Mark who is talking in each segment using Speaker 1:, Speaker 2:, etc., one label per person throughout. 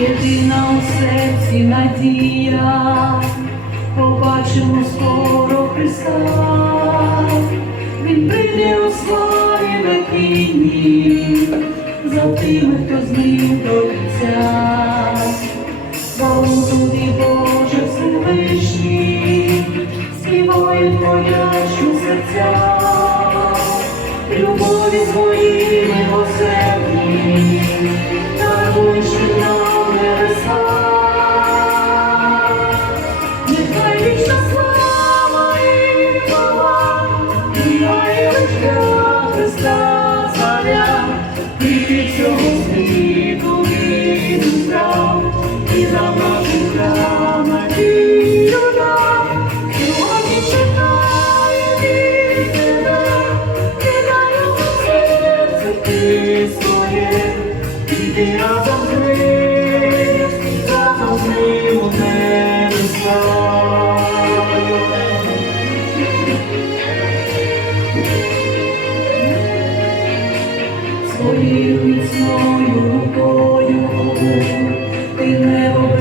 Speaker 1: єдина у серці надія, побачимо скоро Христа, Він прийде у славі векині, за тими, хто з ним до кінця, бо туди Боже Всевишній, співає твоя що серця, любові своїй. Христа Заря, від цього світу він убрав, і за нашу храма віру нам, сьогодні чекає від тебе, ти дай у серце ти своє, і ти своєю міцною рукою, ти небо.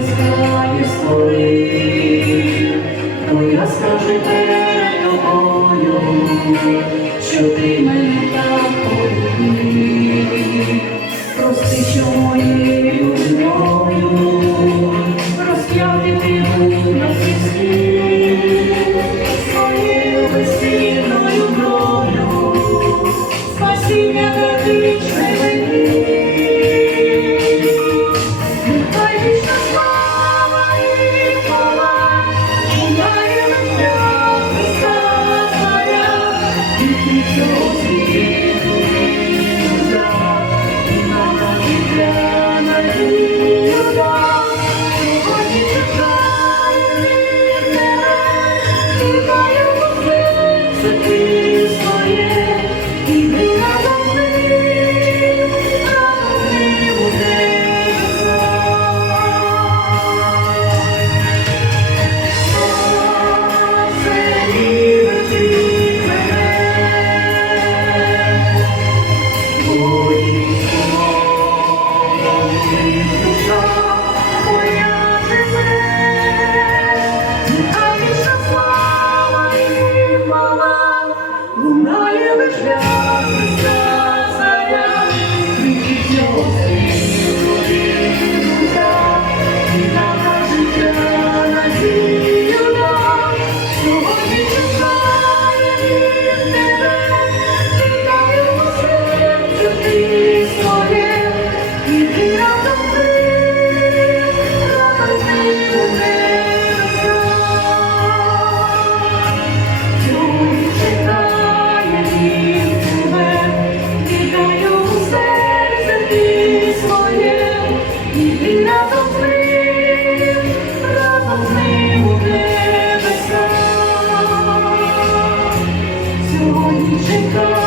Speaker 1: Mexico.